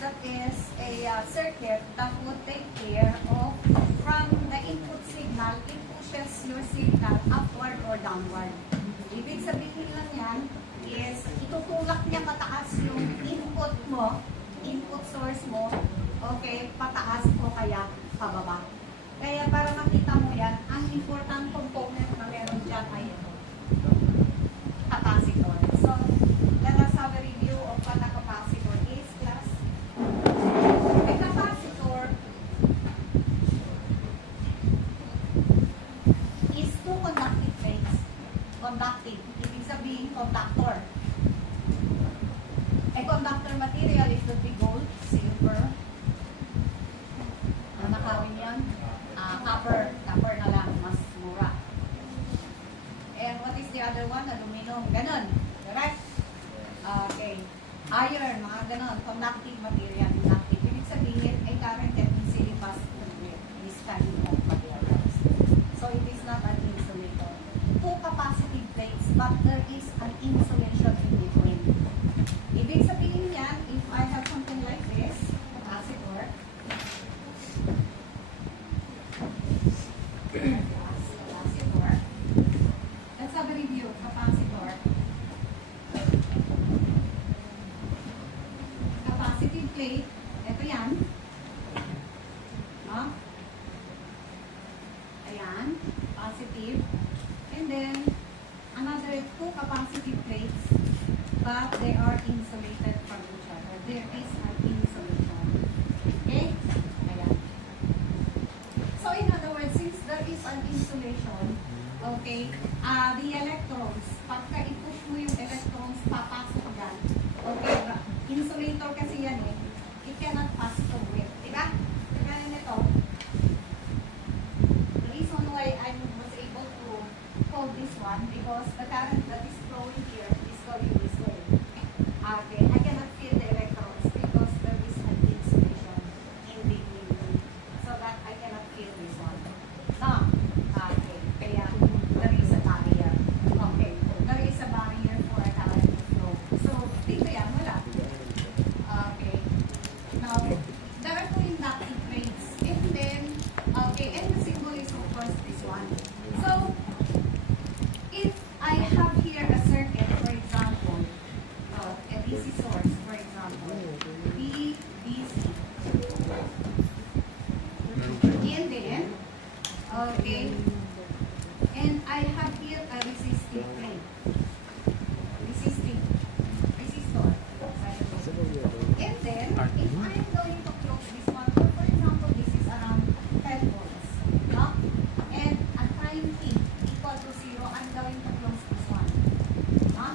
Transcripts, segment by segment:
that is a circuit that would take care of from the input signal, it pushes your signal upward or downward. Ibig sabihin lang yan is itutulak niya pataas yung input mo, input source mo, okay, pataas o kaya pababa. Kaya para makita mo yan, ang important component na meron dyan ay ito, capacitor. So, let us have a review of what a capacitor is, class. A capacitor is two conductive plates. Conductive, ibig sabihin conductor. A conductor material is the gold, silver, nakawin yan, copper na lang, mas mura. And what is the other one? Aluminum, ganun. Correct? Okay. Iron, mga ganun, conductive material, conductive. Ibig sabihin, ay current that easily pass through this kind of materials. So it is not an insulator. Two capacitive plates, but there is an insulation in between. Ibig sabihin yan, if I have something like this, capacitor, capacitor, let's have a review, capacitor. Capacitive plate, ito yan. No? Ayan, positive. And then, another two capacitive plates, but they are insulated from each other. There is an insulation. Okay? Ayan. So, in other words, since there is an insulation, okay, the electrons, pagka i-push mo yung electrons, papasok yan. Okay, insulator kasi yan eh. It cannot pass through it. Diba? Kaya nito, the reason why I was able to hold this one, because the current that is flowing here is going this way. Okay, I cannot feel the electrons because there is an insulation in between them. So that I cannot feel this one. No. Okay, kaya there is a barrier. Okay, there is a barrier for a current to flow. So, dito yan, wala. Okay. Now, there are two inductive plates. And then, okay, and the symbol is of course this one. So, if I have here a circuit, for example, a DC source, for example, DC. And then, okay, and I have here a resistive plate. Resistor. And then, if I am going to close this one, for example, this is around 10 volts, no? And at time t equal to 0, I'm going to close this one, no?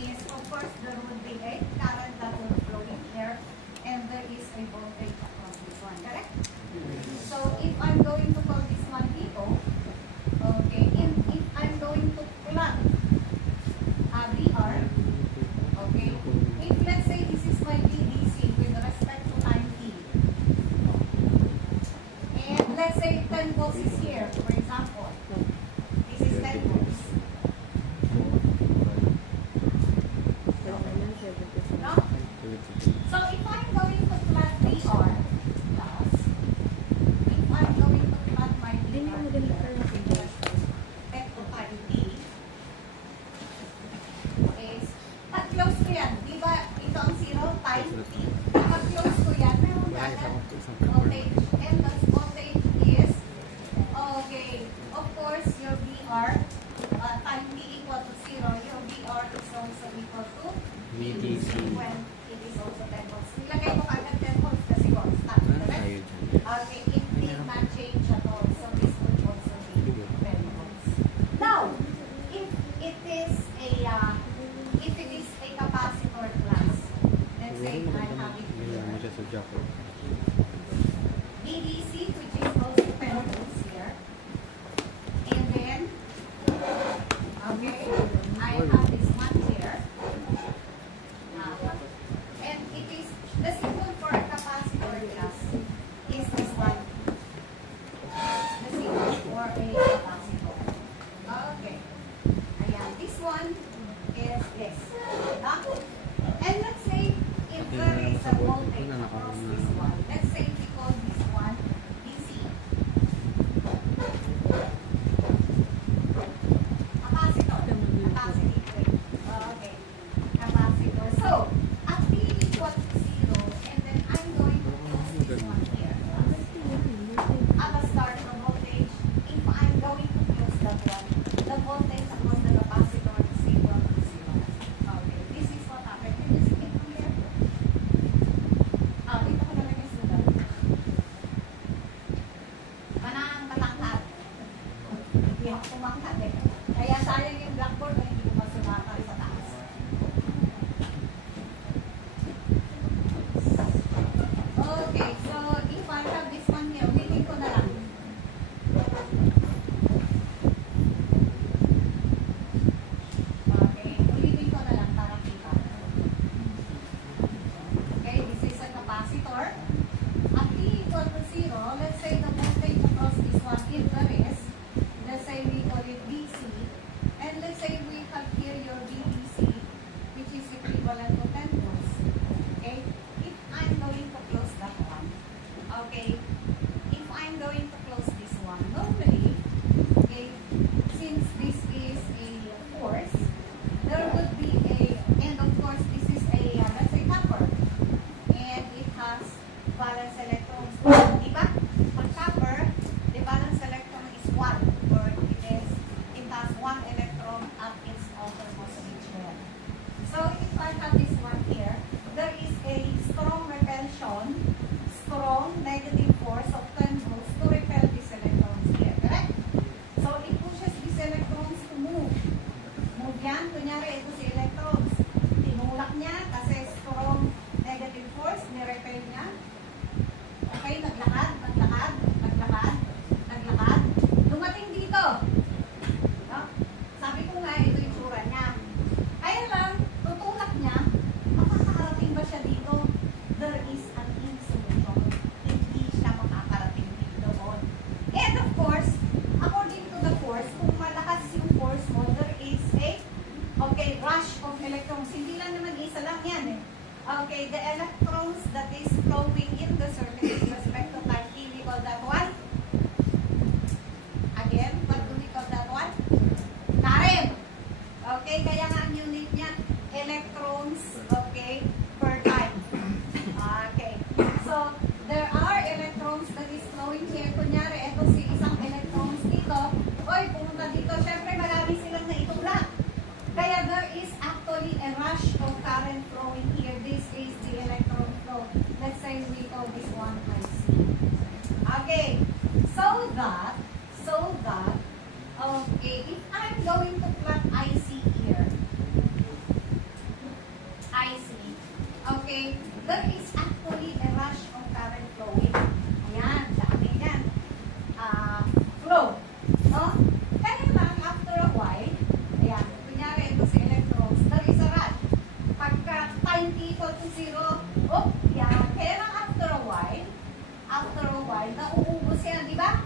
Is, of course, there would be a current that will flow in here, and there is a voltage across this one, correct? So, if I'm going to call this one VO, okay, and if I'm going to plug VR, okay, if let's say this is my VDC with respect to time t, and let's say 10 volts is here, for example, this is 10 volts. No? So if I'm going to plug VR, plus, if I'm going to plug my VR with respect to time t, is, at close ko yan, di ba ito ang 0, time t, pag close ko yan, meron agad voltage, and the voltage is, okay, of course, your VR, time t equal to 0, your VR is also equal to VDC when it is also 10 volts. Nilagay ko kagad 10 volts kasi constant, correct? Okay, it did not change at all, so this would also be 10 volts. Now, if it is a capacitor class, let's say I have it here, VDC, which is also 10 volts here, and then, okay, I have this one here, and it is, the symbol for a capacitor class is this one, the symbol for a capacitor. Okay, ayan, this one is this. And let's say if there is a voltage ate. Kaya sayang yung blackboard na hindi ko masulatan sa taas. Okay, so if I have this one here, ulitin ko na lang. Okay, ulitin ko na lang para kita. Okay, this is a capacitor. At T equal to 0, let's say the voltage across this one, if there is, let's say we call it DC, and let's say we have here your VDC, which is equivalent to 10 volts. Okay, if I'm going to close that one, okay, if I'm going to close this one, normally, okay, since this is a force, there would be a, and of course this is a, let's say copper, and it has valence electrons. Diba? Pag copper, the valence electron is 1, or it has 1 electron at its outermost edge there. So if I have this one here, there is a strong repulsion, strong negative force of 10 volts to repel these electrons here, correct? So it pushes these electrons to move. Move yan, kunyari ito si electrons. Tinulak niya kasi strong negative force, nirepel niya. Okay, naglakad. Dumating dito. No? Sabi ko nga, ito yung tsura niya. Kaya lang, tutulak niya, makakarating ba siya dito? There is an insulation. Hindi siya makakarating dito doon. And of course, according to the force, kung malakas yung force mo, there is a, okay, rush of electrons. Hindi lang naman isa lang yan eh. Okay, the electrons that is flowing in the circuit with respect to time t, we call that one. Again, what do we call that one? Current. Okay, kaya nga ang unit niya, electrons, okay, per time. Okay, so there are electrons that is flowing here. Kunyari, ito si isang electrons dito. Oy, pumunta dito. Siyempre, marami silang naitulak. Kaya there is actually a rush of current flowing here. This is the electron flow. Let's say we call this one IC. Okay, so that, okay, if I'm going to plot IC here, IC, okay, there is actually a rush of current flowing. Ayan, dami yan. Flow. Oh, kaya lang, after a while, ayan, kunyari ito si electrons, there is a rush. Pagka time t equal to 0, oh, yan. Kaya lang after a while, nauubos yan, di ba?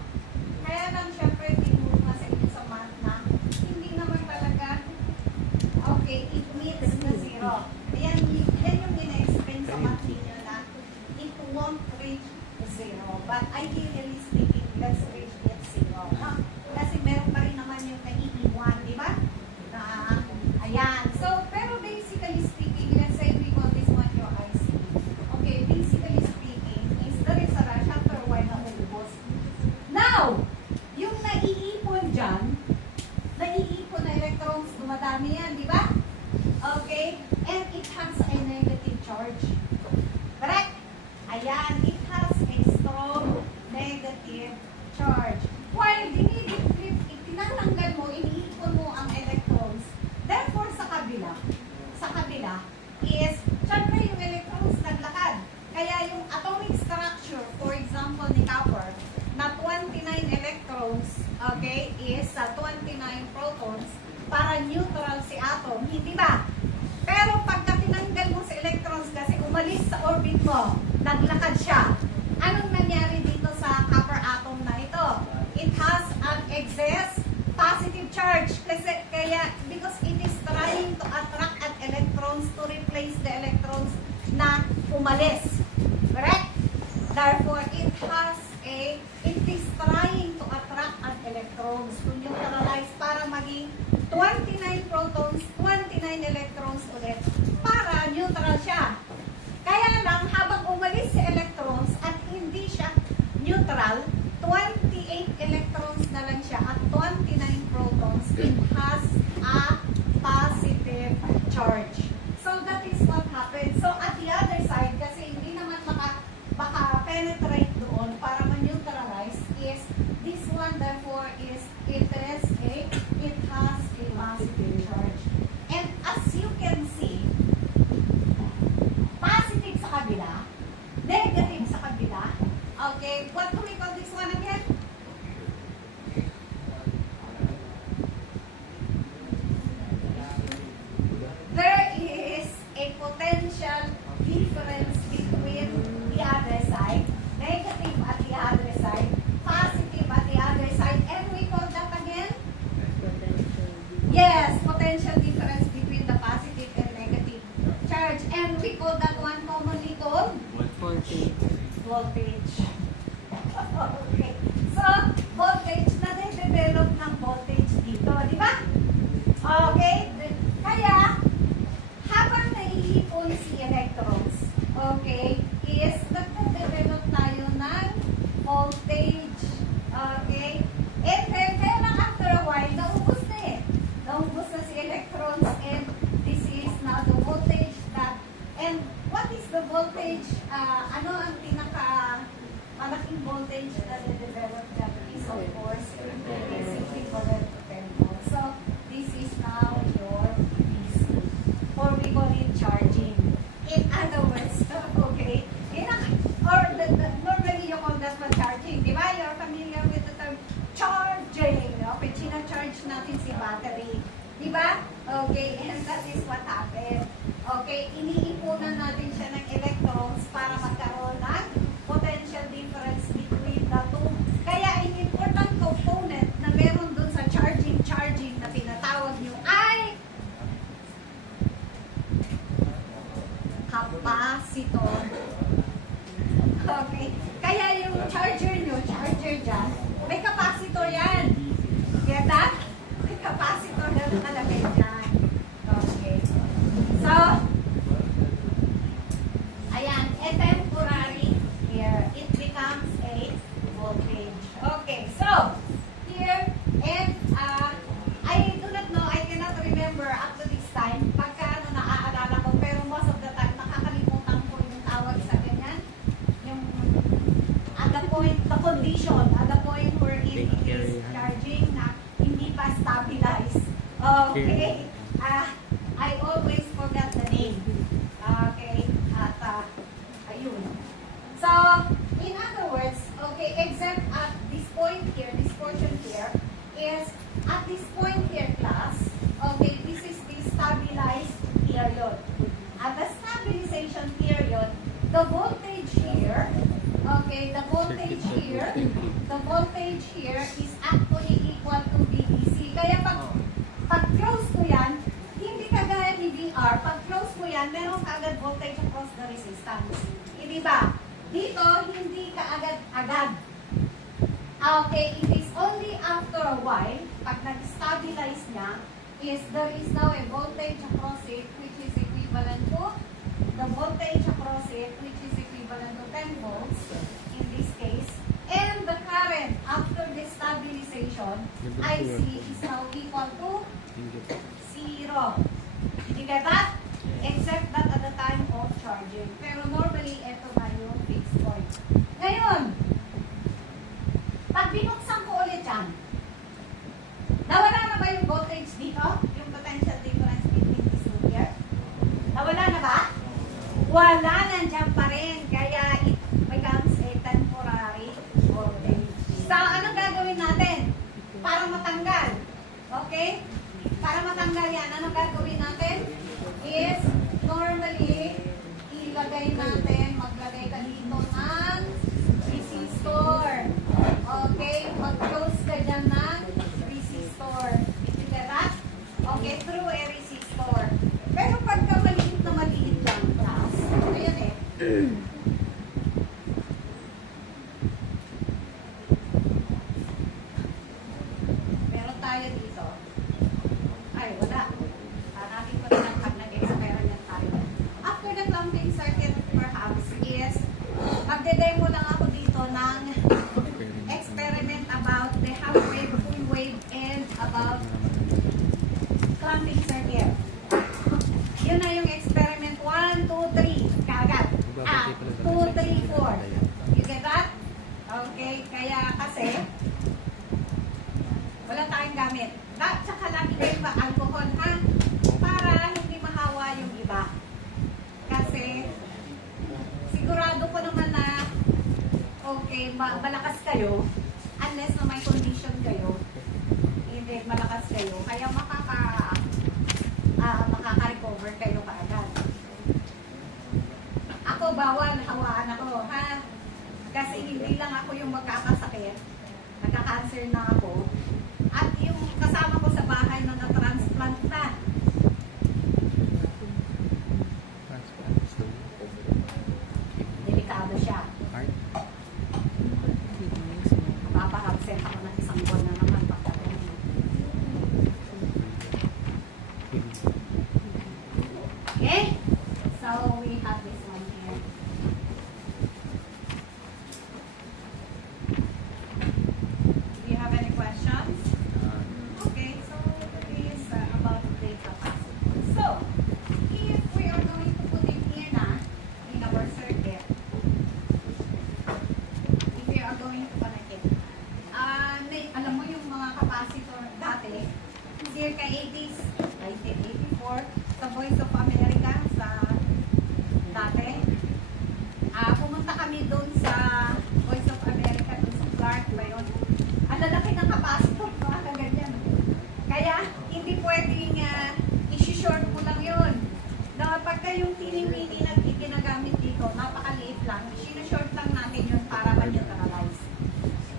Kaya lang, syempre, tinuro nga sa inyo sa math na hindi naman talaga, okay, it meets the 0. Yan yung ina-explain sa math ninyo na it won't reach the 0. But ideally speaking, let's reach that 0. No? Kasi meron pa rin naman yung naiiwan, di ba? Ayan. So, pero basically speaking, let's say we call this one your IC. Okay, basically speaking, is there is a rush after a while na ubos. Now, yung naiipon dyan, naiipon na electrons, dumadami yan, di ba? Okay, and it has a negative charge. Correct? Ayan, it has a strong negative charge. While tinatanggal mo, iniipon mo ang electrons, therefore sa kabila is, syempre yung electrons naglakad. Kaya yung atomic structure, for example, ni copper, na 29 electrons, okay, is 29 protons, para neutral si atom, hindi ba? Pero pagka tinanggal mo si electrons kasi umalis sa orbit mo, naglakad siya. Anong nangyari dito sa copper atom na ito? It has an excess positive charge. Kasi, kaya, because it is trying to attract at electrons to replace the electrons na umalis. Correct? Therefore, it is trying to attract at electrons to neutralize para maging 29 protons, 29 electrons ulit para neutral siya. Kaya lang, habang umalis si electrons at hindi siya neutral, 28 electrons na lang siya at 29 protons, it has a positive charge. So that is what happened. So at the other side, kasi hindi naman maka-penetrate doon para ma-neutralize, is this one therefore is, it potential difference between the positive and negative charge. And we call that one commonly called Voltage. voltage. Okay. So, voltage, na-develop ng voltage dito, di ba? Okay? Kaya, habang naiipon si electrons, okay, is nagde-develop tayo ng voltage. Okay? And then, kaya lang after a while, naubos na eh. Naubos na si electrons and this is now the voltage that, and what is the voltage? Ano ang pinaka malaking voltage na develop that is of course is equivalent to 10 volts. So this is now your DC, or we call it charging. In other words, okay, normally you call that one charging, di ba? You're familiar with the term charging. Okay, charge natin si battery. Di ba? Okay, and that is what happened. Okay, iniipunan natin siya ng electrons para magkaroon ng potential difference between the two. Kaya an important component na meron dun sa charging na pinatawag nyo ay capacitor. Okay, kaya yung charger nyo, dyan, may capacitor yan. Get that? May capacitor na nakalagay dyan. Okay. So, ayan, a temporary here, it becomes a voltage. Okay, so, here, and I do not know, I cannot remember up to this time, pagka naaalala ko, pero most of the time, nakakalimutan ko yung tawag sa ganyan. Yung, at the point, the condition, at the point where it is charging na hindi pa stabilized. Okay. I always forgot the name. Okay. At, ayun. So, in other words, okay, except at this point here, this portion here, is at this point here, class, okay, this is the stabilized period. At the stabilization period, the voltage here, okay, the voltage here is actually equal to VDC. Kaya pag close ko yan, hindi kagaya ni VR, pag close ko yan, meron kaagad voltage across the resistance. Hindi ba? Dito, hindi kaagad-agad. Okay, it is only after a while, pag nag-stabilize niya, is there is now a voltage across it which is equivalent to the voltage across it which is equivalent to 10 volts in this case, and the current after the stabilization IC is now equal to 0. Did you get that? Except that at the time of charging. Pero normally, ito na yung fixed point. Ngayon, pag binuksan ko ulit yan, nawala na ba yung voltage dito? Yung potential difference between these two here? Nawala na ba? Wala, nandiyan pa rin. Kaya it becomes a temporary voltage. So, anong gagawin natin? Para matanggal. Okay? Para matanggal yan, anong gagawin natin? Is, normally, ilagay natin, maglagay ka dito ng resistor. Okay? Mag-close ka dyan ng resistor. You get that? Okay, through a resistor. Pero pagka maliit na maliit lang, class, ayan eh. Meron tayo dito. Ay, wala. Hanapin ko na lang pag nag-experiment tayo. After the clamping circuit, perhaps, is magde-demo lang ako dito ng experiment about the half wave, full wave, and about clamping circuit. Yun na yung experiment 1, 2, 3. Kaagad. 2, 3, 4. You get that? Okay. Kaya kasi, wala tayong gamit. Tsaka lagi kayo ba alcohol, ha? Para hindi mahawa yung iba. Kasi, sigurado ko naman na, okay, malakas kayo, unless na may condition kayo, hindi, malakas kayo, kaya makaka-recover kayo kaagad. Ako, bawal, hawaan ako, ha? Kasi hindi lang ako yung magkakasakit, nagka-cancer na ako, at yung kasama ko sa bahay na na-transplant na, America 80s, 1984, sa Voice of America, sa dati. Pumunta kami doon sa Voice of America, doon sa Clark ba yun? Ang lalaki ng kapasitor, mga ganyan. Kaya, hindi pwedeng isi-short mo lang yun. Na pagka yung tini-mini na ginagamit dito, napakaliit lang, sinashort lang natin yun para ma-neutralize.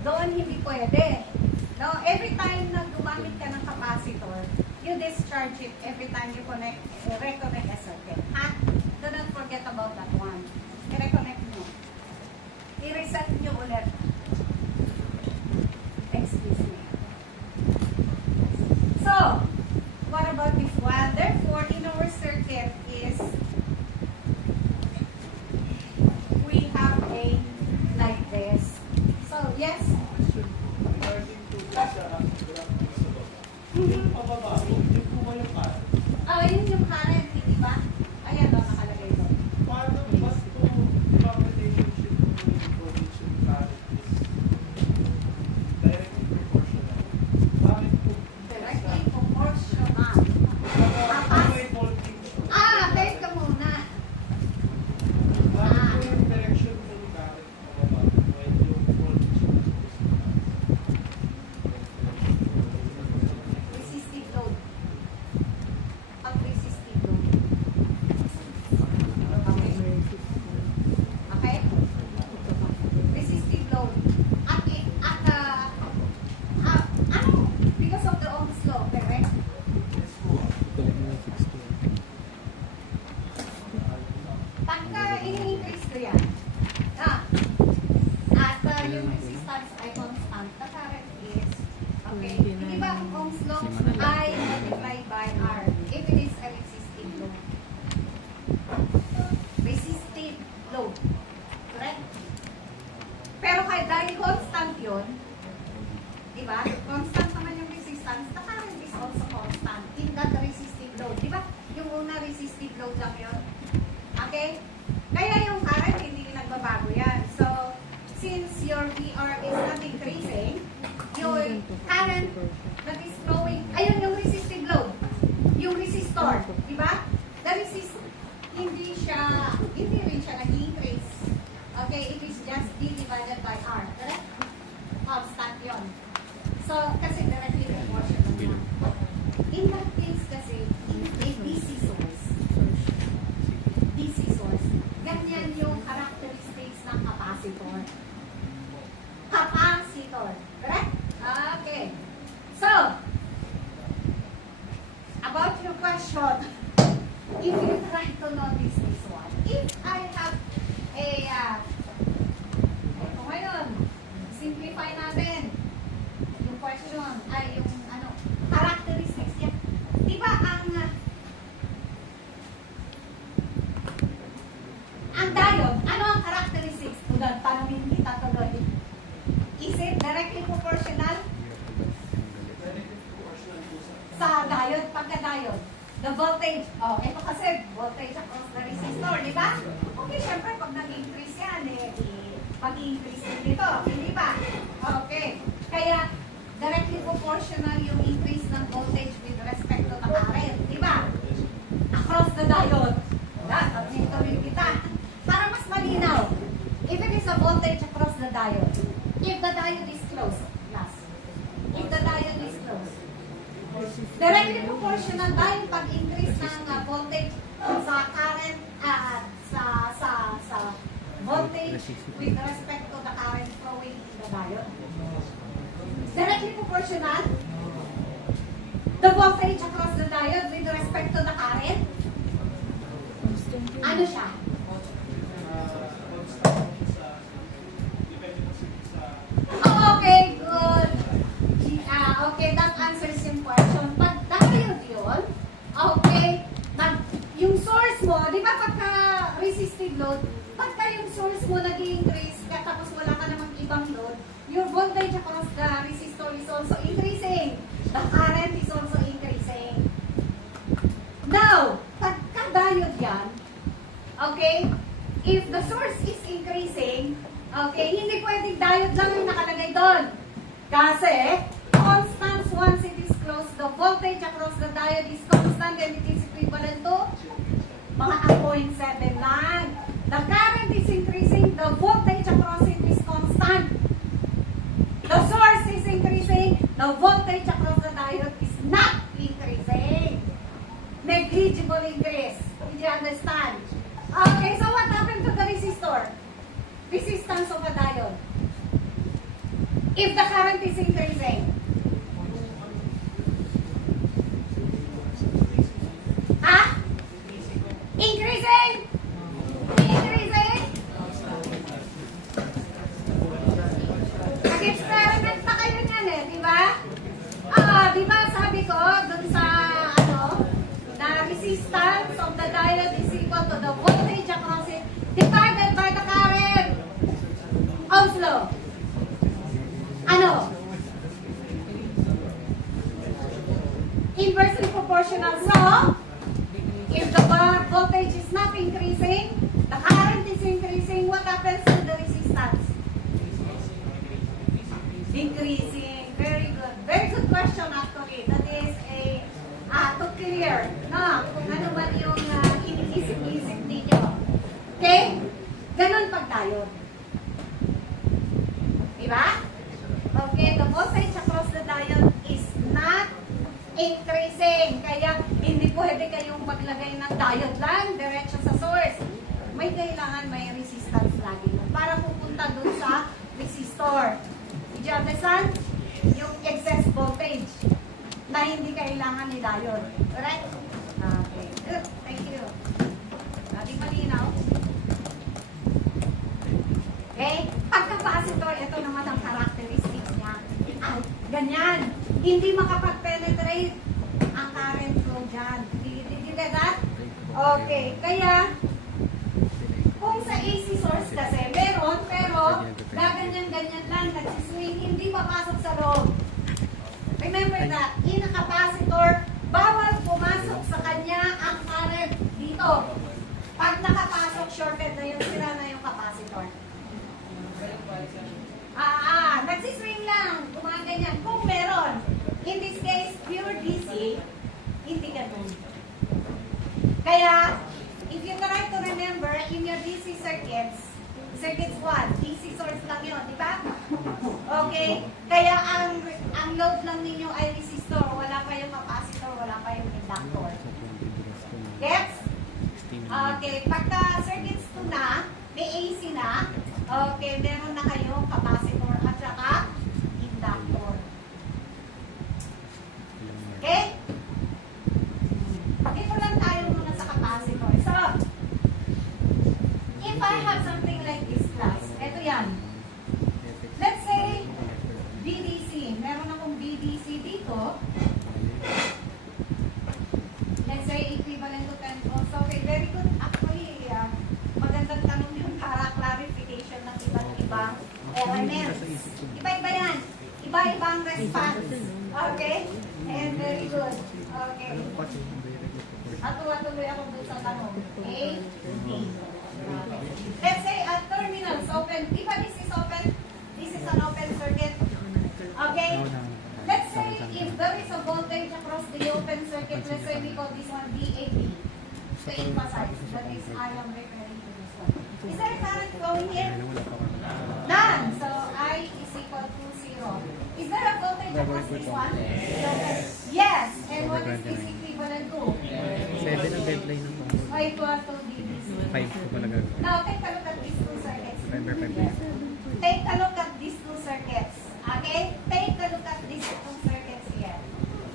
Doon hindi pwede. No, every time na gumamit ka ng capacitor, you discharge it every time you reconnect a circuit. Ha? Do not forget about that one. I-reconnect nyo. I-reset nyo ulit. Excuse me. So, what about this one? Therefore, in our circuit is, we have a like this. So, yes? Yun yung current, di ba? Ayan o, nakalagay doon. Directly proportional. Teka muna. Resistive load. Resistive load. Okay? Resistive load. Ano? Because of the Ohm's law, correct? Pagka ini-increase ko yan, yung resistance ay constant, the current is, okay, hindi ba ang Ohm's law I multiplied by R if it is a resistive load. Resistive load. Correct? Pero dahil constant yun, di ba? Constant naman yung resistance, the current is also constant in that resistive load. Di ba? Yung una resistive load lang yun. Okay? Kaya yung current, hindi nagbabago yan. So, since your VR is not increasing, your current that is flowing, ayun yung resistive load. Yung resistor. Di ba? The hindi rin siya nag-increase. Okay? It is just D divided by R. Correct? Constant yun. So, kasi directly proportional na. In that case kasi, in a DC source, ganyan yung characteristics ng capacitor. Capacitor. Correct? Okay. So, about your question, if you try to notice this one, if I have a, ito ngayon, simplify natin yung question, yung characteristics niya. Di ba ang diode, ano ang characteristics? Tanongin kita tuloy. Is it directly proportional? Sa diode, pagka-diode. The voltage, ito kasi voltage across the resistor, di ba? Okay, syempre, pag nag-increase yan, pag-increase din dito, hindi ba? Okay. Kaya, directly proportional yung increase ng voltage with respect to the current, di ba? Across the diode. Tuloy kita. Para mas malinaw, if it is a voltage across the diode, if the diode is closed, if the diode is closed, directly proportional ba yung pag-increase ng voltage sa current, sa voltage with respect to the current flowing in the diode? Directly proportional? The voltage across the diode with respect to the current? Ano siya? Okay, good. Okay, that answers yung question. Pag diode yun, okay, yung source mo, di ba pagka resistive load, pagka yung source mo nag-increase, tapos wala ka namang ibang load, your voltage across the resistor is also increasing. The current is also increasing. Now, pagka diode yan, okay, if the source is increasing, okay, hindi pwedeng diode lang yung nakalagay doon. Kasi, constant once it is closed, the voltage voltage across the diode is constant and it is equivalent to mga 0.7 lang. The current is increasing, the voltage across it is constant. The source is increasing, the voltage across the diode is not increasing. Negligible increase. Did you understand? Okay, so what happened to the resistor? Resistance of a diode. If the current is increasing. Ha? Increasing? Increasing? Nag-experiment na kayo niyan eh, di ba? Di ba sabi ko dun sa na resistance of the diode is equal to the voltage across it divided by the current. Ohm's law. Ano? Inversely proportional. So, if the voltage is not increasing, the current is increasing, what happens to the resistance? Increasing. Very good. Very good question actually. That is to clear, no? Kung ano man yung iniisip-isip ninyo. Okay? Ganun pag tayo. Diba? Okay, the voltage across the diode is not increasing. Kaya hindi pwede kayong maglagay ng diode lang diretso sa source. May kailangan may resistance lagi para pupunta dun sa resistor. Did you understand? Yung excess voltage na hindi kailangan ni diode. Alright? Okay. Good. Thank you. Di malinaw? Okay? Pagka-capacitor, ito naman ang characteristics niya. Ay, ganyan. Hindi makapag-penetrate ang current flow dyan. Did you get that? Okay. Kaya, kung sa AC source kasi, meron, pero gaganyan-ganyan lang, nagsiswing, hindi papasok sa loob. Remember that, in a capacitor, bawal pumasok sa kanya ang current dito. Pag nakapasok, shorted na yun, sira na yung capacitor. Nagsiswing lang, gumaganyan. Kung meron, in this case, pure DC, hindi ganun. Kaya, if you try to remember, in your DC circuits 1, DC source lang yun, di ba? Okay? Kaya ang load lang ninyo ay resistor, wala pa yung capacitor, wala pa yung inductor. Gets? Okay, pagka circuits 2 na, may AC na, okay, meron na kayong capacitor at saka inductor. Okay? Dito lang tayo muna sa capacitor. So, if I have something like this class, eto yan. Let's say, BDC. Meron akong BDC dito. Let's say, equivalent to 10 volts. Okay, very good. Actually, magandang tanong yung para clarification ng iba't ibang elements. Iba-iba yan. Iba-ibang response. Okay? And very good. Okay. Tuloy ako doon sa tanong. A, B. Let's say at terminals open. Di ba this is open? This is an open circuit. Okay? Let's say if there is a voltage across the open circuit, let's say we call this one VAB. To emphasize, that is I am referring to this one. Is there a current flowing here? None. So I is equal to 0. Is there a voltage across this one? Yes. And what is this equivalent to? 7 ang deadline ng mga. Equal to DDC. 5 ko pala gagawin. Now, take a look at these two circuits. November 5 Yes. Take a look at these two circuits. Okay? Take a look at these two circuits here.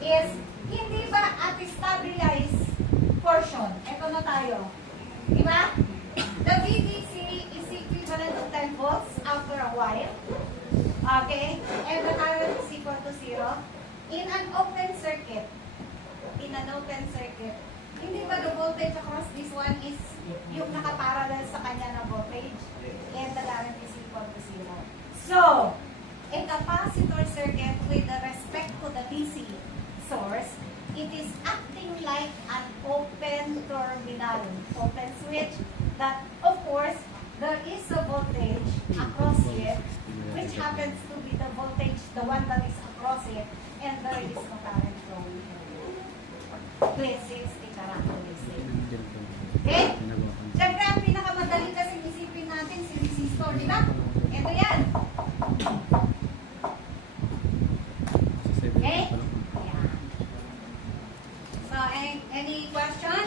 Is, hindi ba at stabilized portion? Ito na tayo. Diba? The VDC is equivalent to 10 volts after a while. Okay? And the current is equal to 0. In an open circuit, hindi ba the voltage across this one is yung nakaparallel sa kanya na voltage? And the current is equal to 0. So, a capacitor circuit with respect to the DC source, it is acting like an open terminal, open switch, that of course, there is a voltage across it, happens to be the voltage, the one that is across it, and there is no current flowing here. classes, the characteristics. Yun din po. Okay? Ginagawa ko. Siyempre, ang pinakamadali kasi isipin natin si resistor, di ba? Ito yan. Sa 7 Okay? pa lang. Ayan. So, any question?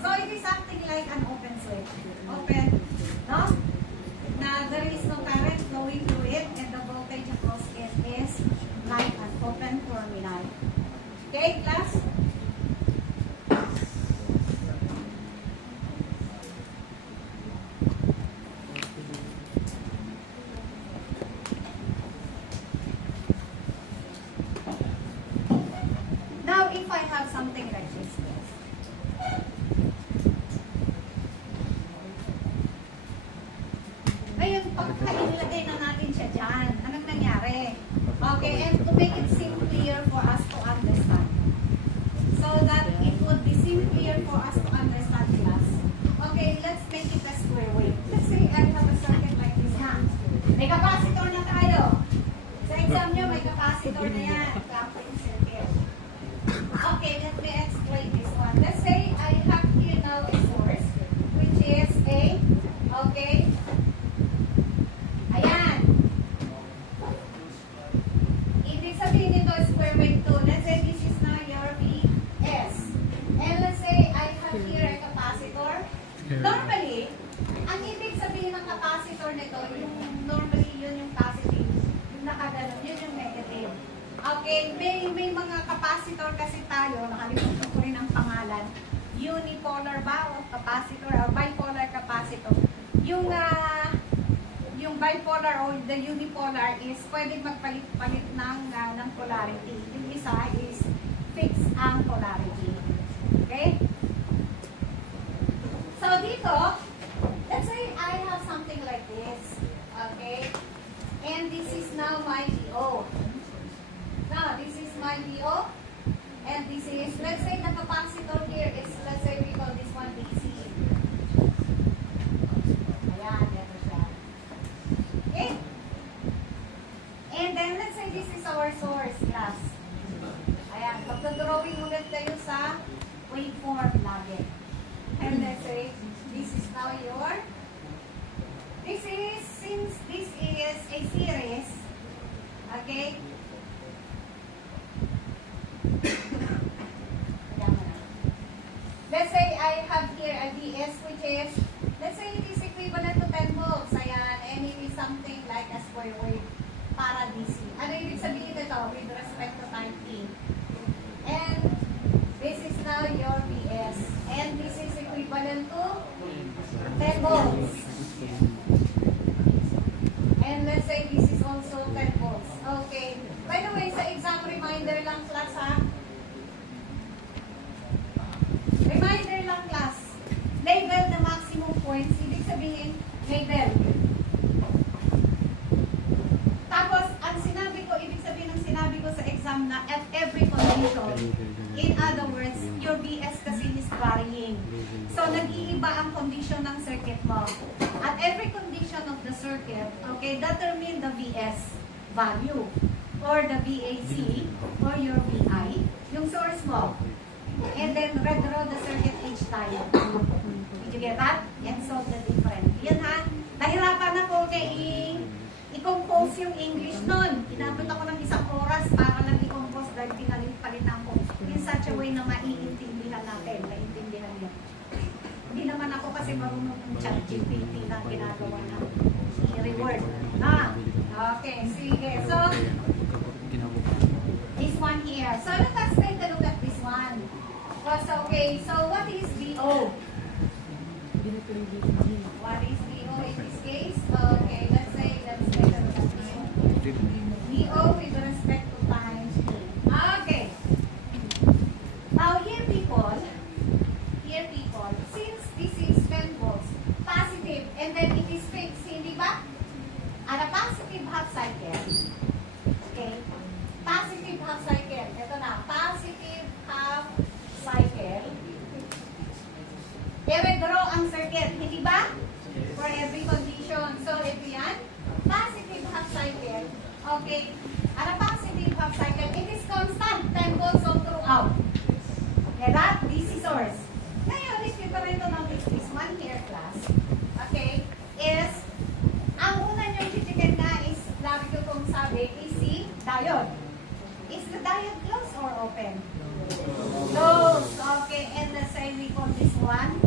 So, it is something like an open switch. Open, no? Now, there is no current flowing through it and the voltage across it is like an open terminal. Okay, class? Now, if I have something like this, ngayon, pagka ilagay na natin siya dyan, anong nangyari? Okay, and to make it simpler for us to understand, so that it would be simpler for us to understand class. Okay, let's make it a square wave. Let's say I have a circuit like this, ha? May capacitor na tayo. Sa exam nyo, may capacitor na yan. Clamping circuit. Okay, let me explain this one. Let's say I have here now a source, which is a, okay, ayan. Ibig sabihin nito square wave 2. Let's say this is now your Vs. And let's say I have here a capacitor. Normally, ang ibig sabihin ng capacitor nito, yung normally yun yung positive, yung nakaganon, yun yung negative. Okay, may mga capacitor kasi tayo, nakalimutan ko rin ang pangalan, unipolar ba o capacitor or bipolar capacitor. Yung bipolar o the unipolar is pwedeng magpalit-palit ng polarity. Yung isa is fixed ang polarity. Okay? So dito, let's say I have something like this. Okay? And this is now my VO. Now, this is my VO. And this is, let's say the capacitor here is, let's say we call this one DC. Ayan, ito siya. Okay? And then, let's say this is our source class. Ayan, magdodrawing ulit kayo sa waveform lagi. And let's say, this is now your, this is, since this is a series, okay? Let's say I have here a VS which is, let's say it is equivalent to 10 volts. Ayan, and it is something like a square wave para DC. Ano ibig sabihin nito with respect to time T? And this is now your VS. And this is equivalent to 10 volts. And let's say this is also 10 volts. Okay. By the way, sa exam reminder lang class ha. Reminder lang class. Label the maximum points. Ibig sabihin, label. Tapos, ang sinabi ko, ibig sabihin ng sinabi ko sa exam na at every condition. In other words, your VS kasi is varying. So, nag-iiba ang condition ng circuit mo. At every condition of the circuit, okay, determine the VS value or the VAC or your VI, yung source mo. And then, redraw the circuit each time. Did you get that? And solve the difference. Yan ha. Nahirapan ako i-compose yung English nun. Inabot ako ng isang oras para lang i-compose dahil pinalit-palitan ko in such a way na maiintindihan natin. Maintindihan niyo. Hindi naman ako kasi marunong ng chat GPT na ginagawa na i-reward. Okay, sige. So, this one here. So, let us take a look at this one. Okay, so what is VO? What is VO in this case? Okay, let's take a look at VO. VO with respect to time T. Okay. Now, here people, since this is 10 volts, positive, and then it is fixed, hindi ba? At a positive half cycle. Okay? Positive half cycle. Ito na, positive half cycle. I-redraw ang circuit, hindi ba? For every condition. So, ito yan. Positive half cycle. Okay. At a positive half cycle, it is constant. 10 volts all throughout. Get that? This is source. Ngayon, if you're going to notice this one here, class, okay, is, ang una niyong chichikin na is, lagi ko kong sabi, is si diode. Is the diode closed or open? Closed. Okay, and the same we call this one,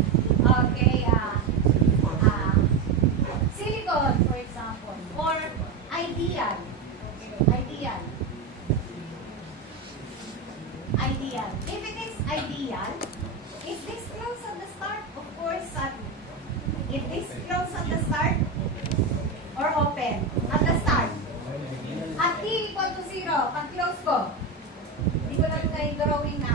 okay, silicon, for example, or ideal. Ideal. Ideal. If it is ideal, is this close at the start? Of course, if this close at the start or open at the start. At t equal to 0, pag close ko, hindi ko lang kayo drawing na.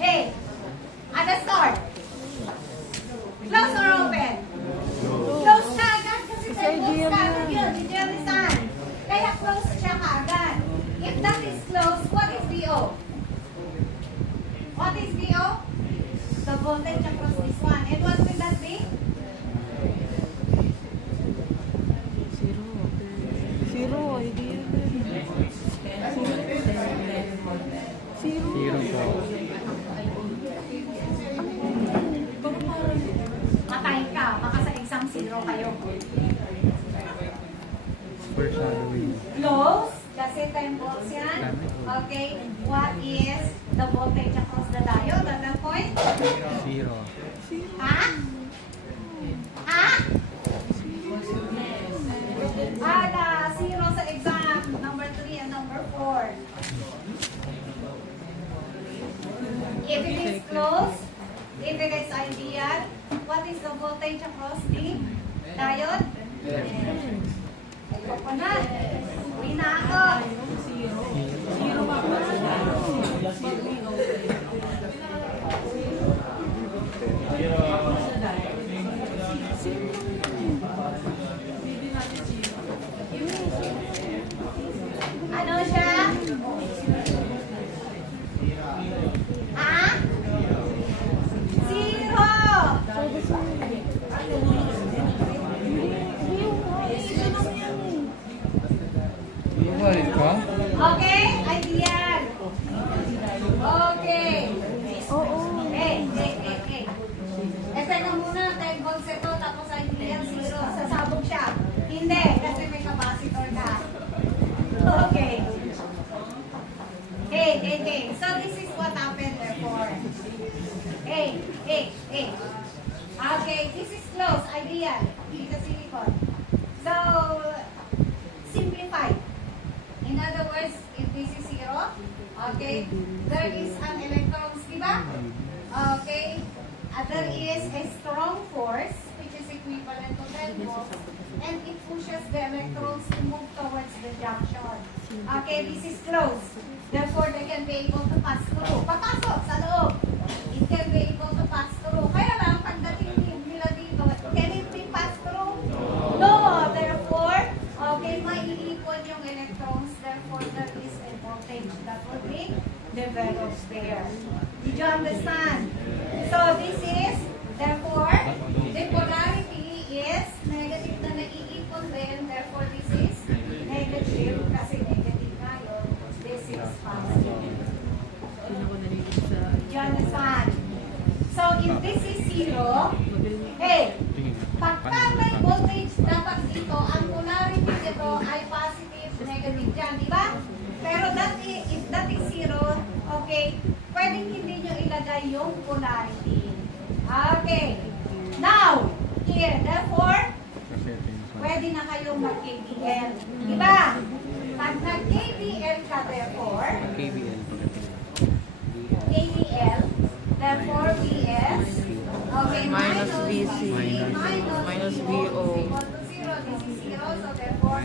Hey, at the start. Close or open? Close na agad kasi tayo close ka agad yun. Did you understand? Kaya close siya kaagad. If that is close, what is VO? What is VO? The voltage across this one. And what will that be? Zero, idea. Zero po. Patay ka. Baka sa exam 0 kayo. Foreshadowing. Close. Kasi 10 volts yan. Okay. What is the voltage across the diode at that point? Zero. Ha? Ha? Ala, 0 sa exam. Number 3 and number 4. If it is close, if it is ideal, what is the voltage across the diode? Coconut. Uwi na ako. Ano siya? Ha? 0! Iwalit ka? Okay? Ideal. Okay. Oo. Hey. Ese na muna, 10 volts ito, tapos ideal 0. Sasabog siya. Hindi, kasi may capacitor na. Okay. Hey. So this is what happened therefore. Hey. Okay, this is close, ideal. It's a silicon. So, simplify. In other words, if this is 0, okay, there is an electrons, di ba? Okay, there is a strong force, which is equivalent to 10 volts, and it pushes the electrons to move towards the junction. Okay, this is close. Therefore, they can be able to pass through. Papasok sa loob. It can be able to pass through. Kaya lang, pagdating nila dito, can it be passed through? No. Therefore, okay, maiipon yung electrons. Therefore, there is a voltage that will be developed there. Did you understand? So, this is, therefore, the polarity is negative na naiipon din. Therefore, this is negative kasi negative na yun. This is positive. You understand? So, if this is 0, hey, pagka may voltage dapat dito, ang polarity dito ay positive, negative dyan, di ba? Pero if that is 0, okay, pwedeng hindi nyo ilagay yung polarity. Okay. Now, here, therefore, Kasi ito yung sa... pwede na kayong mag-KVL. Di ba? Pag nag-KVL ka, therefore, KVL pag ito. KVL, therefore, VS, okay, Minus VC. minus VO. is equal to 0. This is 0, so therefore,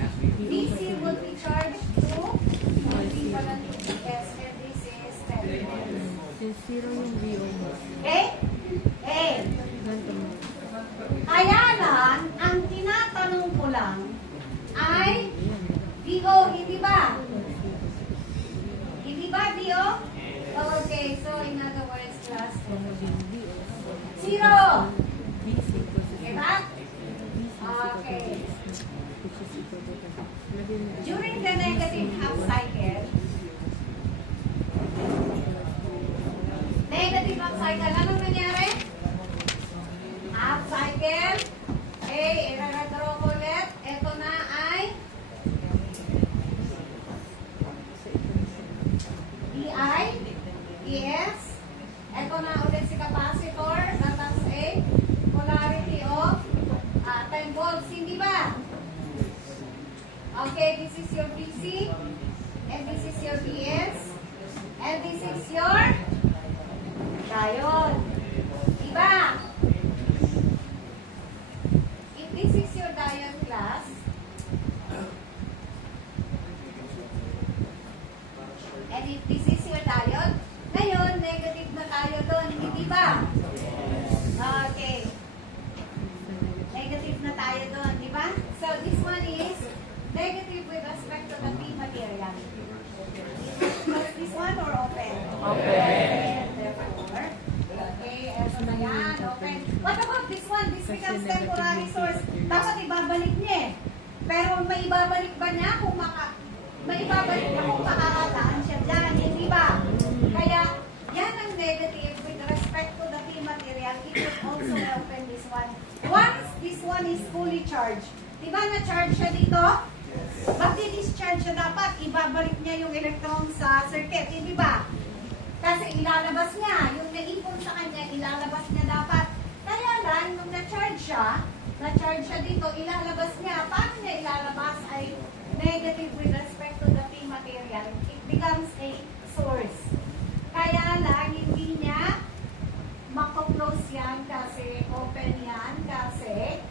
VC would be charged to equivalent to VS, and this is 10 volts. Since zero yung VO mo. Okay? Okay. Ganito mo. Kaya lang, ang tinatanong ko lang ay VO, hindi ba? Hindi ba, VO? Okay, so in other words, class, 0. Diba? Okay. During the negative half cycle, if this is your diode, ngayon, negative na tayo doon, hindi ba? Okay. Negative na tayo doon, di ba? So, this one is negative with respect to the P material. Was this one or open? Open. Therefore, okay, eto na yan, open. What about this one? This becomes temporary source. Dapat ibabalik niya eh. Pero may ibabalik ba niya kung maibabalik na kung makakataan siya dyan, hindi ba? Kaya, yan ang negative with respect to the P material. It will also open this one. Once this one is fully charged, di ba na-charge siya dito? Ba't di-discharge siya dapat? Ibabalik niya yung electron sa circuit, hindi ba? Kasi ilalabas niya, yung naipon sa kanya, ilalabas niya dapat. Kaya lang, nung na-charge siya dito, ilalabas niya. Paano niya ilalabas ay negative with respect to the P material. It becomes a source. Kaya lang, hindi niya mako-close yan kasi open yan kasi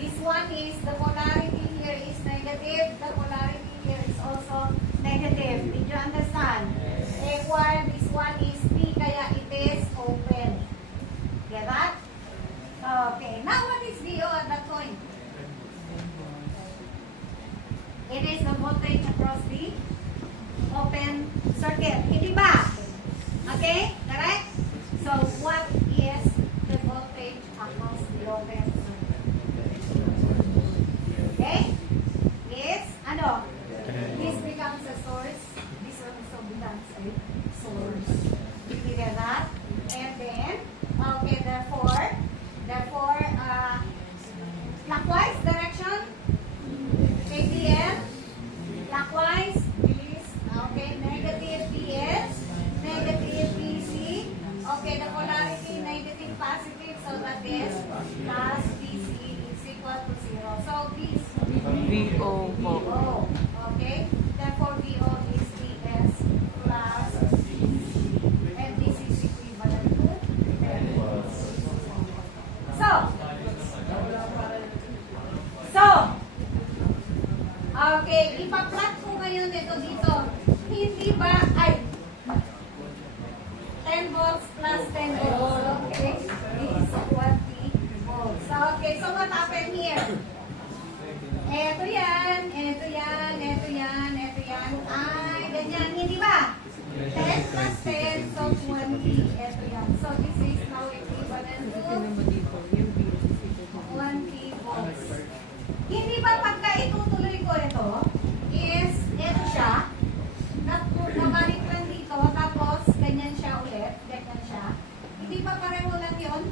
this one is, the polarity here is negative, the polarity here is also negative. Did you understand? While this one is P, kaya it is open. Get that? Okay. Now, what is VO at that point? It is the voltage across the open circuit. Hindi ba? Okay? Correct? So, what is the voltage across the open circuit? Okay? Is, ano? This becomes a source. This also becomes a source. Did you get that? And then, okay, therefore, clockwise direction, KVL, clockwise is, okay, negative PS, negative PC, okay, the polarity negative positive, so that is plus PC is equal to 0. So this VO po. VO, okay, therefore VO is PS plus PC, and this is equivalent to 10 volts. Okay, ipa-plot ko ngayon ito dito. Hindi ba, ay, 10 volts plus 10 volts, okay, is 20 volts. Okay, so what happened here? Ito yan, ito yan, ito yan, ito yan, ay, ganyan, hindi ba? 10 plus 10, so 20, ito yan. So this is now equivalent to 20 volts. Hindi ba pagka itutuloy ko ito, is ito siya, nabalik lang dito, tapos ganyan siya ulit, ganyan siya. Hindi ba pareho lang yun?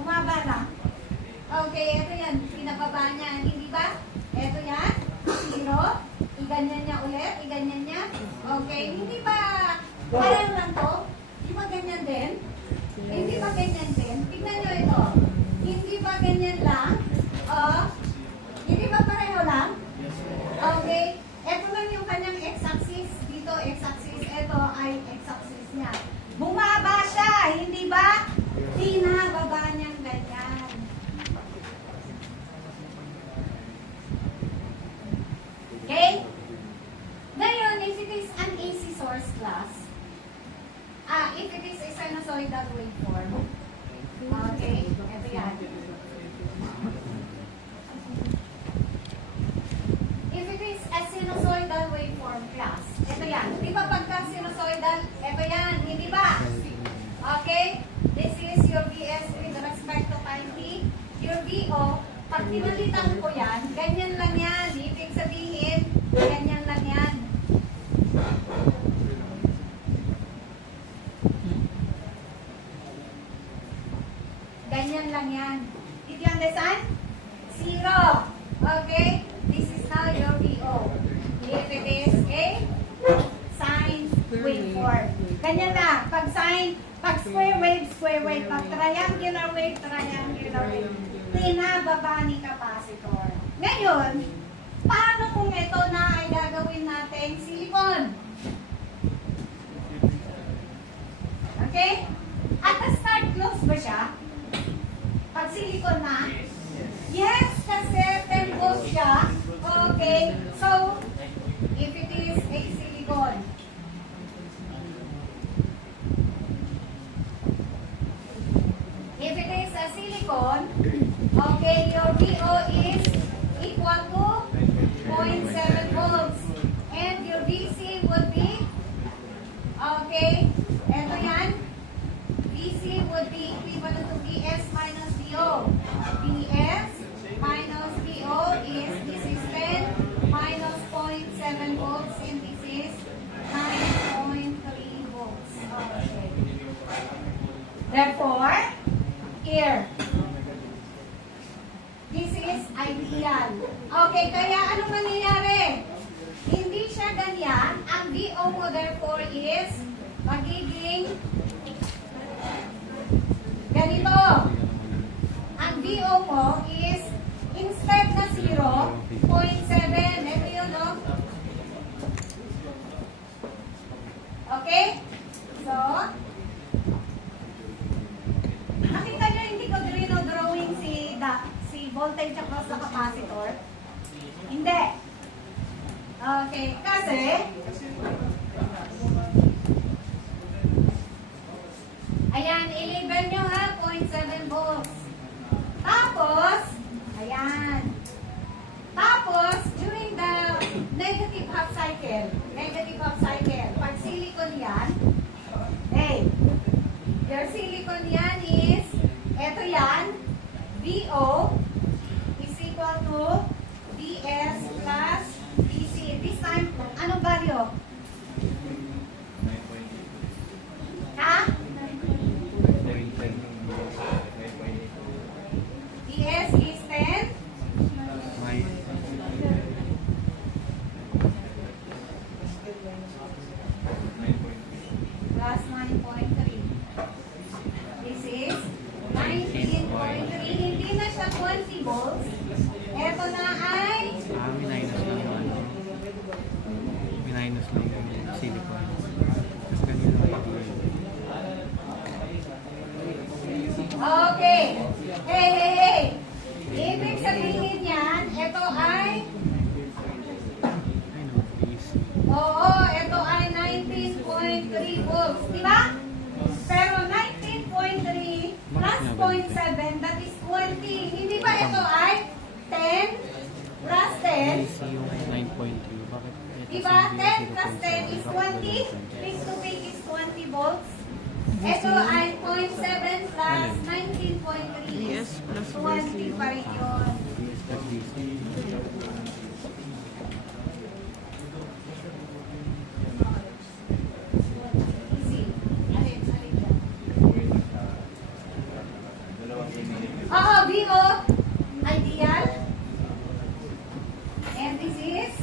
Bumaba na. Okay, ito yan, pinababa niya, hindi ba? Ito yan, 0, iganyan niya ulit, iganyan niya. Okay, hindi ba pareho lang to? Hindi ba ganyan din? Hindi ba ganyan din? Tignan nyo ito. Hindi ba ganyan lang? Hindi ba pareho lang? Okay. Ito lang yung kanyang x-axis. Dito x-axis. Ito ay x-axis niya. Bumaba siya. Hindi ba? Pinababa niyang ganyan. Okay? Ngayon, if it is an AC source class, if it is a sinusoidal waveform, okay, ito yan. If it is a sinusoidal waveform class, ito yan. Di ba pagka sinusoidal, ito yan, hindi ba? Okay? This is your VS with respect to time t. Your VO, pag pinalitan ko yan, ganyan lang yan. Ibig sabihin, ganyan lang yan. Ganyan lang yan. Did you understand? 0. Okay? This is now your VO. If it is a sine waveform. Ganyan na. Pag sine, pag square wave, square wave. Pag triangular wave, triangular wave. Pinababa ni capacitor. Ngayon, paano kung ito na ay gagawin natin silicon? Okay? At the start, close ba siya? Pag silicon na? Yes, kasi 10 volts siya. Okay. So, if it is a silicon, silicon, okay, your VO is equal to 0.7 volts. And your VC would be, okay, eto yan, VC would be equivalent to VS minus VO. VS minus VO is, this is 10 minus 0.7 volts, and this is 9.3 volts. Okay. Therefore, here, this is ideal. Okay, kaya anong mangyayari? Hindi siya ganyan. Ang VO mo therefore is magiging ganito. Ang VO mo is instead na 0.7. Ito yun, no? Okay? So, nakita nyo hindi ko drawing si voltage across the capacitor? Hindi. Okay, kasi ayan, i-label nyo ha, 0.7 volts. Tapos, ayan. Tapos, during the negative half cycle, pag silicon yan, hey, your silicon yan is, eto yan, VO is equal to VS plus VC. This time, anong value? Ha? VS is 10. Plus 9.3. This is 19.3. Hindi na siya 20 volts. Ito na ay Minus lang yung ano. Minus lang yung silicon. Tapos kanina lang okay. Hey. Ibig sabihin yan, ito ay oo, ito ay 19.3 volts. Diba? Pero 19.3 plus 0.7, that is 20. Hindi ba ito ay 10 plus 10? AC yung 9.2. Bakit? Diba? 10 plus 10 is 20. Peak to peak is 20 volts. Ito ay 0.7 plus 19.3 is 20 pa rin yun. Easy. Alin yan? Oo, VO. Ideal. And this is?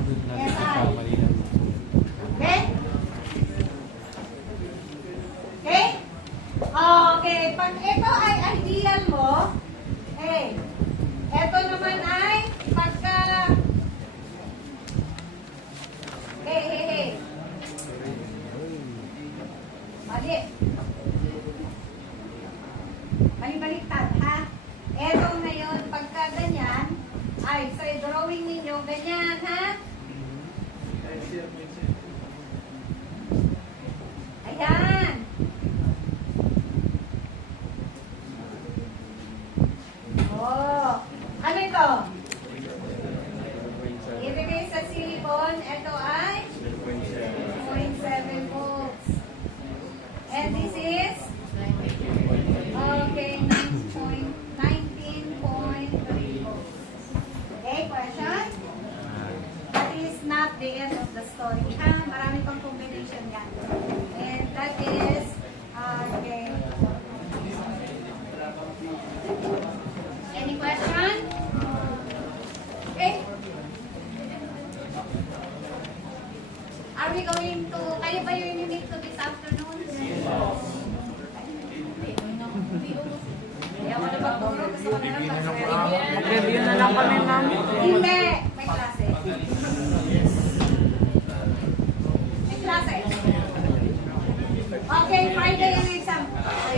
Doon lang nagkakamali lang. Okay? Okay? Okay. Pag ito ay ideal mo, ito naman ay pagka mali. Baliktad, ha? Ito ngayon, pagka ganyan, ay, sa drawing ninyo, ganyan, ha? Ayan. Oh. Ano ito? Ibigay sa silicon, ito ay 0.7 volts. And this is? Okay, 19.3 volts. Okay, question? That is not the end of the story. Ha? Marami pang combination yan. And that is, okay. Any question? Okay. Are we going to, kayo ba yung unit to this afternoon? Review na lang kami, ma'am. Hindi. May klase. May klase. Okay, Friday and